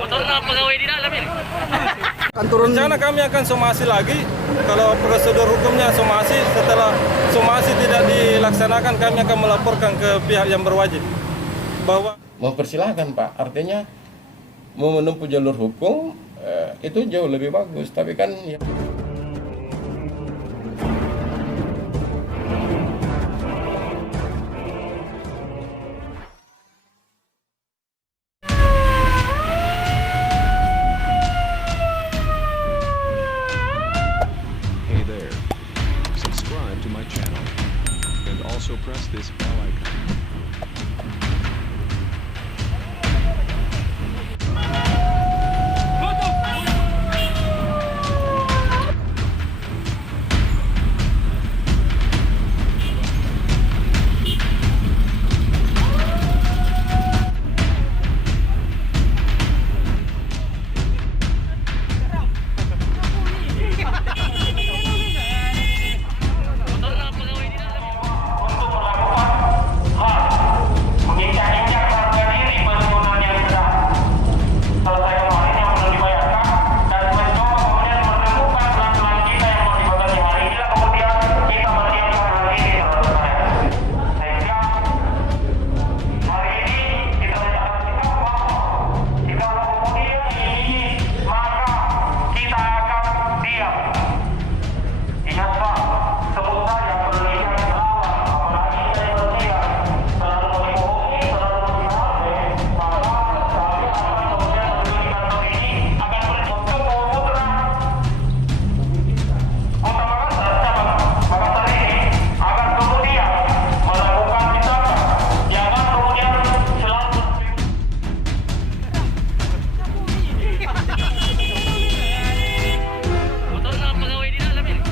Motor na pegawai di dalam ini. Akan turun. Rencana kami akan somasi lagi. Kalau prosedur hukumnya somasi, setelah somasi tidak dilaksanakan, kami akan melaporkan ke pihak yang berwajib. Bahwa mempersilahkan Pak, artinya mau menempuh jalur hukum itu jauh lebih bagus. Tapi kan ya... Hey there, subscribe to my channel and also press this bell icon. Motor na pegawai di dalam ini. menginjak-injak harga diri pensiunan yang sudah selesai kemarin yang belum dibayarkan dan mencoba kemudian menemukan pelan-pelan kita yang mau dibayar hari ini kemudian kita menyiapkan hal ini sehingga hari ini kita menyatakan sikap bahwa jika kemudian ini maka kita akan diam. Ingat Pak, sebut saja penelitian lawan, apalagi saya berpihak selalu membohongi, selalu menghina, maka kami akan kemudian menuju kantor ini akan bercontoh bahwa putra Kota Makassar, cabang Makassar ini akan kemudian melakukan tindakan yang akan kemudian selalu Motor na pegawai di dalam ini.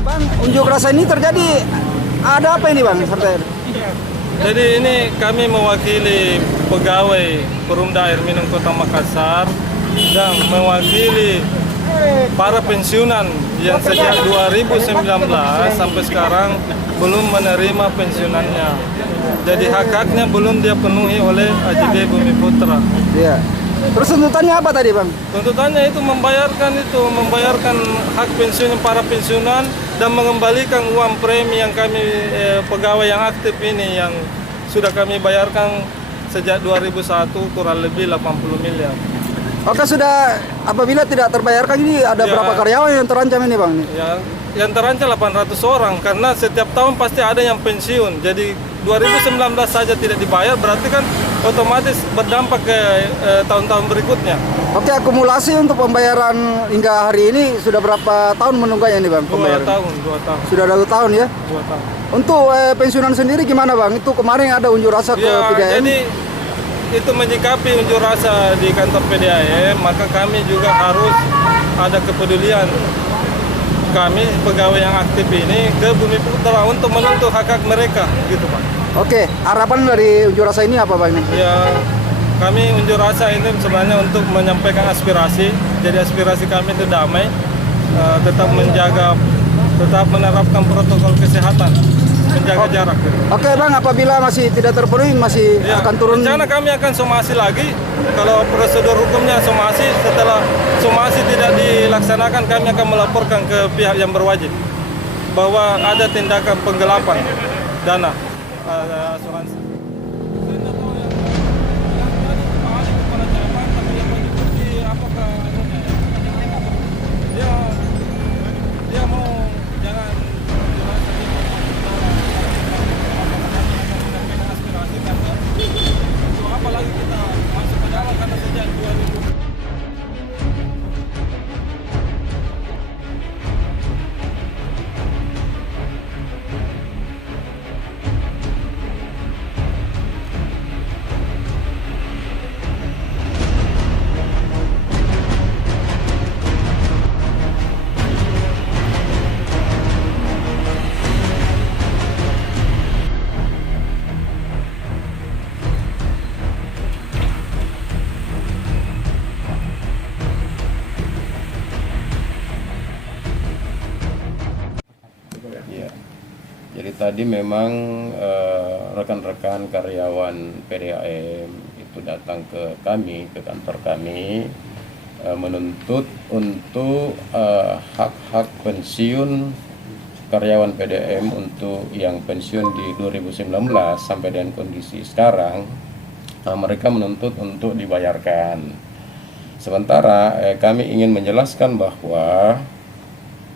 Bang, unjuk rasa ini terjadi ada apa ini Bang? jadi ini kami mewakili pegawai Perumda Air Minum Kota Makassar dan mewakili para pensiunan yang sejak 2019 sampai sekarang belum menerima pensiunannya. Jadi hak-haknya belum dia penuhi oleh AJB Bumi Putra. Iya. Terus tuntutannya apa tadi Bang? Tuntutannya itu membayarkan hak pensiun para pensiunan dan mengembalikan uang premi yang kami pegawai yang aktif ini yang sudah kami bayarkan sejak 2001 kurang lebih 80 miliar. Oke, sudah apabila tidak terbayarkan ini ada Ya. berapa karyawan yang terancam ini Bang? Yang terancam 800 orang karena setiap tahun pasti ada yang pensiun. Jadi 2019 saja tidak dibayar berarti kan otomatis berdampak ke tahun-tahun berikutnya. Oke, akumulasi untuk pembayaran hingga hari ini sudah berapa tahun menunggaknya ini Bang? 2 Pembayaran? tahun. Sudah 2 tahun ya? 2 tahun. Untuk pensiunan sendiri gimana Bang? Itu kemarin ada unjuk rasa ke Ya, PDAM. jadi itu menyikapi unjuk rasa di kantor PDAM, maka kami juga harus ada kepedulian kami pegawai yang aktif ini ke Bumi Putra untuk menuntut hak-hak mereka, gitu Pak. Oke, harapan dari unjuk rasa ini apa Bang? Ya, kami unjuk rasa ini sebenarnya untuk menyampaikan aspirasi. Jadi aspirasi kami itu damai, tetap menerapkan protokol kesehatan, menjaga jarak. Oke Bang, apabila masih tidak terpenuhi masih Ya, akan turun. rencana kami akan somasi lagi. Kalau prosedur hukumnya somasi, setelah somasi tidak dilaksanakan, kami akan melaporkan ke pihak yang berwajib bahwa ada tindakan penggelapan dana asuransi. Dia mau jangan aspirasi karena apalagi kita masuk ke dalam karena sejak 2000 Ya. Jadi tadi memang rekan-rekan karyawan PDAM itu datang ke kami, ke kantor kami, menuntut untuk hak-hak pensiun karyawan PDAM untuk yang pensiun di 2019 sampai dengan kondisi sekarang, mereka menuntut untuk dibayarkan. Sementara kami ingin menjelaskan bahwa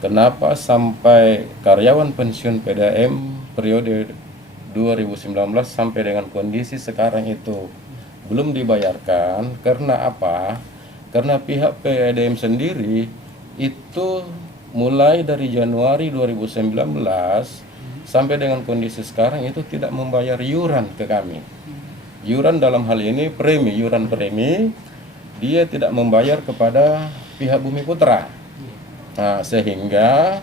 kenapa sampai karyawan pensiun PDAM periode 2019 sampai dengan kondisi sekarang itu belum dibayarkan. Karena apa? Karena pihak PDAM sendiri itu mulai dari Januari 2019 sampai dengan kondisi sekarang itu tidak membayar iuran ke kami. Iuran dalam hal ini iuran premi, dia tidak membayar kepada pihak Bumi Putra. Nah, sehingga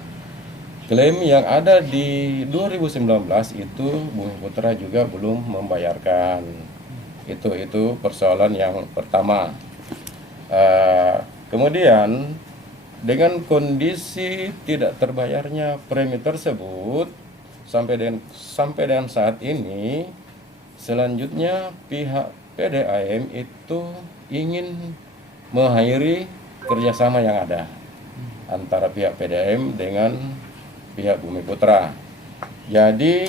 klaim yang ada di 2019 itu Bumi Putra juga belum membayarkan. Itu persoalan yang pertama. Kemudian dengan kondisi tidak terbayarnya premi tersebut sampai dengan saat ini, selanjutnya pihak PDAM itu ingin mengakhiri kerjasama yang ada antara pihak PDAM dengan pihak Bumi Putra. Jadi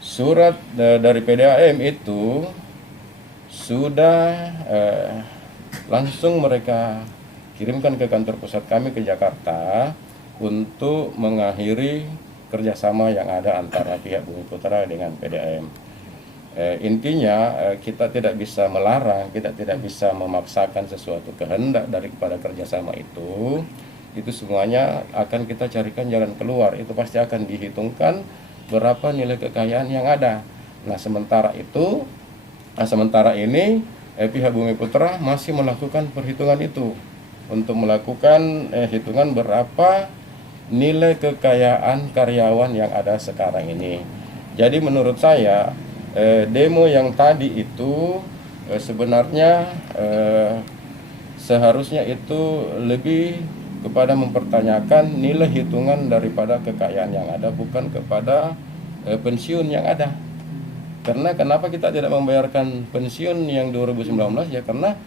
surat dari PDAM itu sudah langsung mereka kirimkan ke kantor pusat kami ke Jakarta untuk mengakhiri kerjasama yang ada antara pihak Bumi Putra dengan PDAM. Intinya kita tidak bisa melarang, kita tidak bisa memaksakan sesuatu kehendak daripada kerjasama itu. Itu semuanya akan kita carikan jalan keluar. Itu pasti akan dihitungkan berapa nilai kekayaan yang ada. Nah, sementara ini pihak Bumi Putra masih melakukan perhitungan itu untuk melakukan hitungan berapa nilai kekayaan karyawan yang ada sekarang ini. Jadi menurut saya demo yang tadi itu sebenarnya seharusnya itu lebih kepada mempertanyakan nilai hitungan daripada kekayaan yang ada, bukan kepada pensiun yang ada. Karena kenapa kita tidak membayarkan pensiun yang 2019? Ya karena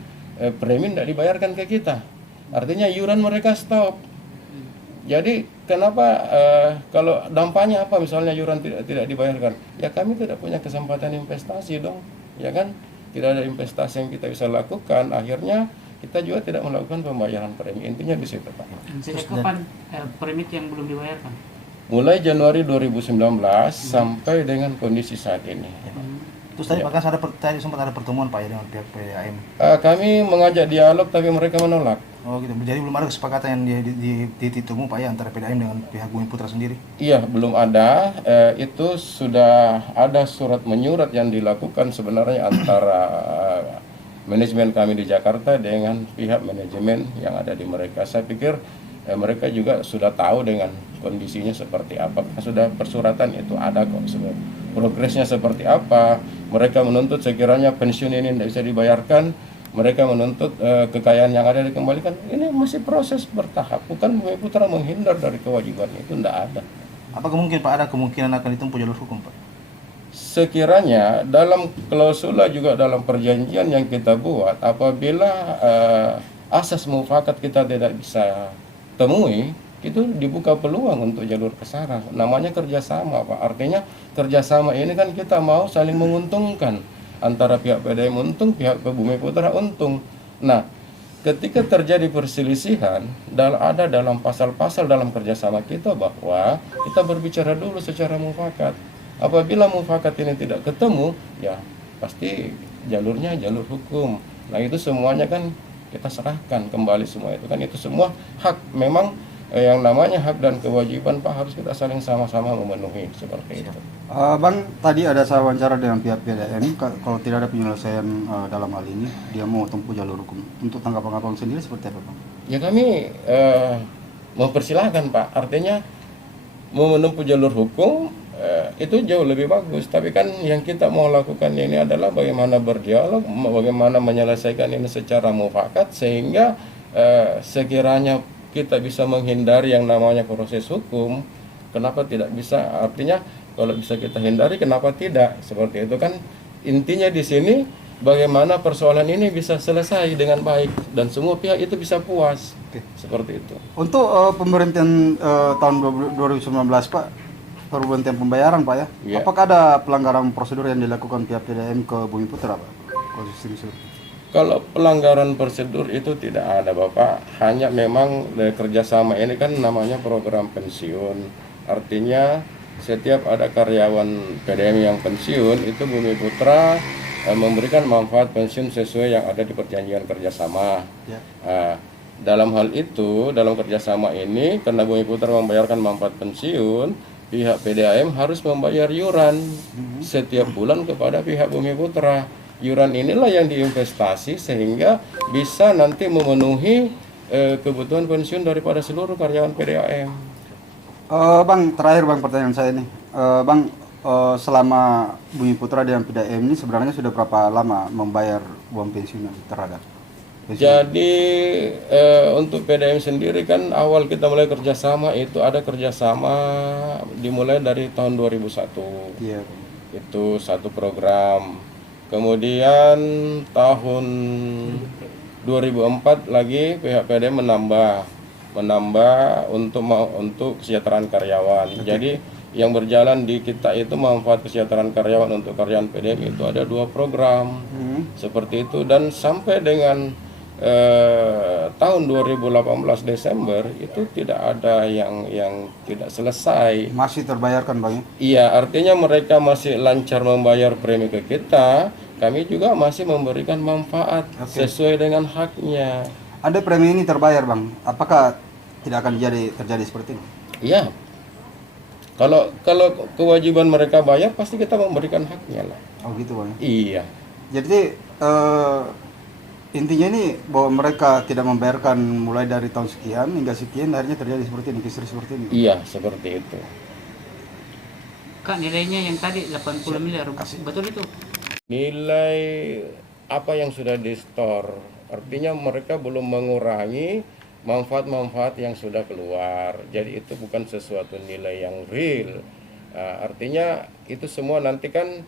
premi tidak dibayarkan ke kita. Artinya iuran mereka stop. Jadi kenapa kalau dampaknya apa misalnya iuran tidak dibayarkan? Ya kami tidak punya kesempatan investasi dong, ya kan? Tidak ada investasi yang kita bisa lakukan. Akhirnya kita juga tidak melakukan pembayaran premi. Intinya di situ, Pak. Sejak kapan premi yang belum dibayarkan? Mulai Januari 2019 sampai dengan kondisi saat ini. Terus tadi bahkan tadi sempat ada pertemuan Pak ya dengan pihak PDAM. Kami mengajak dialog tapi mereka menolak. Oh gitu. Jadi belum ada kesepakatan yang di titik temu Pak ya antara PDAM dengan pihak Bumi Putra sendiri? Iya, belum ada. Itu sudah ada surat menyurat yang dilakukan sebenarnya antara manajemen kami di Jakarta dengan pihak manajemen yang ada di mereka. Saya pikir mereka juga sudah tahu dengan kondisinya seperti apa. Sudah persuratan itu ada kok sebenarnya. Progresnya seperti apa. Mereka menuntut sekiranya pensiun ini tidak bisa dibayarkan. Mereka menuntut kekayaan yang ada dikembalikan. Ini masih proses bertahap. Bukan Bumi Putra menghindar dari kewajiban itu, tidak ada. Apakah mungkin Pak ada kemungkinan akan ditempuh jalur hukum Pak? Sekiranya dalam klausula juga dalam perjanjian yang kita buat, apabila asas mufakat kita tidak bisa temui, itu dibuka peluang untuk jalur kesara. Namanya kerjasama, Pak. Artinya kerjasama ini kan kita mau saling menguntungkan. Antara pihak PDAM untung, pihak Bumi Putra untung. Nah, ketika terjadi perselisihan, ada dalam pasal-pasal dalam kerjasama kita bahwa kita berbicara dulu secara mufakat. Apabila mufakat ini tidak ketemu, ya pasti jalurnya jalur hukum. Nah, itu semuanya kan kita serahkan kembali semua itu kan, itu semua hak. Memang yang namanya hak dan kewajiban Pak harus kita saling sama-sama memenuhi seperti itu. Bang, tadi ada saya wawancara dengan pihak PDAM, kalau tidak ada penyelesaian dalam hal ini, dia mau tempuh jalur hukum. Untuk tanggapan Abang sendiri seperti apa, Bang? Ya kami mempersilahkan Pak, artinya mau menempuh jalur hukum itu jauh lebih bagus. Tapi kan yang kita mau lakukan ini adalah bagaimana berdialog, bagaimana menyelesaikan ini secara mufakat sehingga sekiranya kita bisa menghindari yang namanya proses hukum, kenapa tidak bisa? Artinya kalau bisa kita hindari, kenapa tidak? Seperti itu kan intinya di sini, bagaimana persoalan ini bisa selesai dengan baik dan semua pihak itu bisa puas. Seperti itu. Untuk pemberhentian tahun 2019 Pak, pemberhentian pembayaran Pak ya, Iya. apakah ada pelanggaran prosedur yang dilakukan pihak PDAM ke Bumi Putra Pak? Posisi ini seperti itu. Kalau pelanggaran prosedur itu tidak ada Bapak, hanya memang kerjasama ini kan namanya program pensiun. Artinya setiap ada karyawan PDAM yang pensiun, itu Bumi Putra memberikan manfaat pensiun sesuai yang ada di perjanjian kerjasama. Ya. Dalam hal itu, dalam kerjasama ini, karena Bumi Putra membayarkan manfaat pensiun, pihak PDAM harus membayar yuran setiap bulan kepada pihak Bumi Putra. Yuran inilah yang diinvestasi sehingga bisa nanti memenuhi kebutuhan pensiun daripada seluruh karyawan PDAM. Bang, terakhir Bang pertanyaan saya nih, Bang, selama Bumi Putra dengan PDAM ini sebenarnya sudah berapa lama membayar uang pensiunan terhadap pensiun? Jadi untuk PDAM sendiri kan awal kita mulai kerjasama itu ada kerjasama dimulai dari tahun 2001. Iya. Itu satu program. Kemudian tahun 2004 lagi pihak PDAM menambah untuk kesejahteraan karyawan. Jadi yang berjalan di kita itu manfaat kesejahteraan karyawan untuk karyawan PDAM itu ada 2 program seperti itu, dan sampai dengan tahun 2018 Desember itu tidak ada yang tidak selesai. Masih terbayarkan Bang ya? Iya, artinya mereka masih lancar membayar premi ke kita, kami juga masih memberikan manfaat sesuai dengan haknya. Ada premi ini terbayar Bang, apakah tidak akan terjadi seperti ini? Iya. Kalau kewajiban mereka bayar, pasti kita memberikan haknya lah. Oh gitu Bang. Iya. Jadi intinya ini bahwa mereka tidak membayarkan mulai dari tahun sekian hingga sekian, akhirnya terjadi seperti ini, kisru seperti ini. Iya, seperti itu. Kak, nilainya yang tadi 80 miliar, betul itu? Nilai apa yang sudah di-store, artinya mereka belum mengurangi manfaat-manfaat yang sudah keluar. Jadi itu bukan sesuatu nilai yang real. Artinya itu semua nanti kan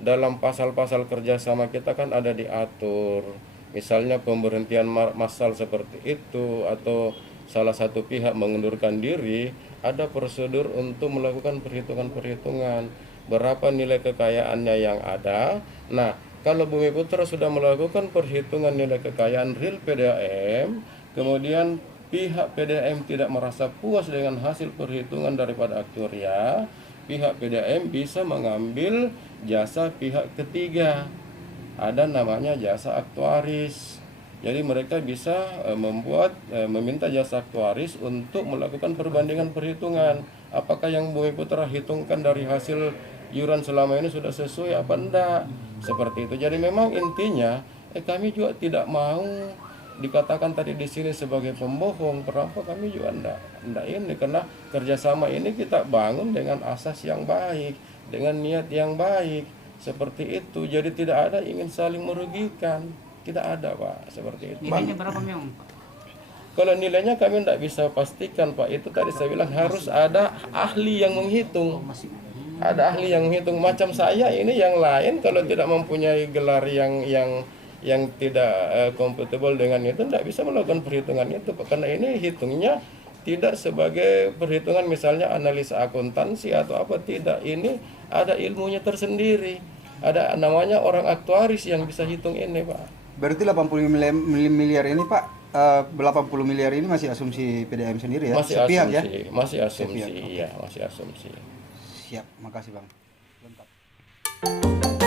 dalam pasal-pasal kerjasama kita kan ada diatur. Misalnya pemberhentian massal seperti itu, atau salah satu pihak mengundurkan diri, ada prosedur untuk melakukan perhitungan-perhitungan berapa nilai kekayaannya yang ada. Nah, kalau Bumi Putra sudah melakukan perhitungan nilai kekayaan real PDAM, kemudian pihak PDAM tidak merasa puas dengan hasil perhitungan daripada aktuaria, pihak PDAM bisa mengambil jasa pihak ketiga. Ada namanya jasa aktuaris. Jadi mereka bisa meminta jasa aktuaris untuk melakukan perbandingan perhitungan. Apakah yang Bumi Putra hitungkan dari hasil iuran selama ini sudah sesuai apa enggak? Seperti itu. Jadi memang intinya kami juga tidak mau dikatakan tadi di sini sebagai pembohong, perampok. Kami juga enggak ini, karena kerjasama ini kita bangun dengan asas yang baik, dengan niat yang baik. Seperti itu, jadi tidak ada ingin saling merugikan, tidak ada Pak, seperti itu. Nilainya berapa memang Pak? Kalau nilainya kami tidak bisa pastikan Pak, itu tadi saya bilang harus ada ahli yang menghitung. Ada ahli yang menghitung, macam saya ini yang lain kalau tidak mempunyai gelar yang tidak kompatibel dengan itu, tidak bisa melakukan perhitungan itu Pak, karena ini hitungnya tidak sebagai perhitungan misalnya analisa akuntansi atau apa, tidak, ini ada ilmunya tersendiri. Ada namanya orang aktuaris yang bisa hitung ini Pak. Berarti 80 miliar ini Pak, 80 miliar ini masih asumsi PDAM sendiri ya? Masih Sepihak asumsi, ya? masih asumsi, Sepihak, iya, masih asumsi. Siap, makasih Bang. Lengkap.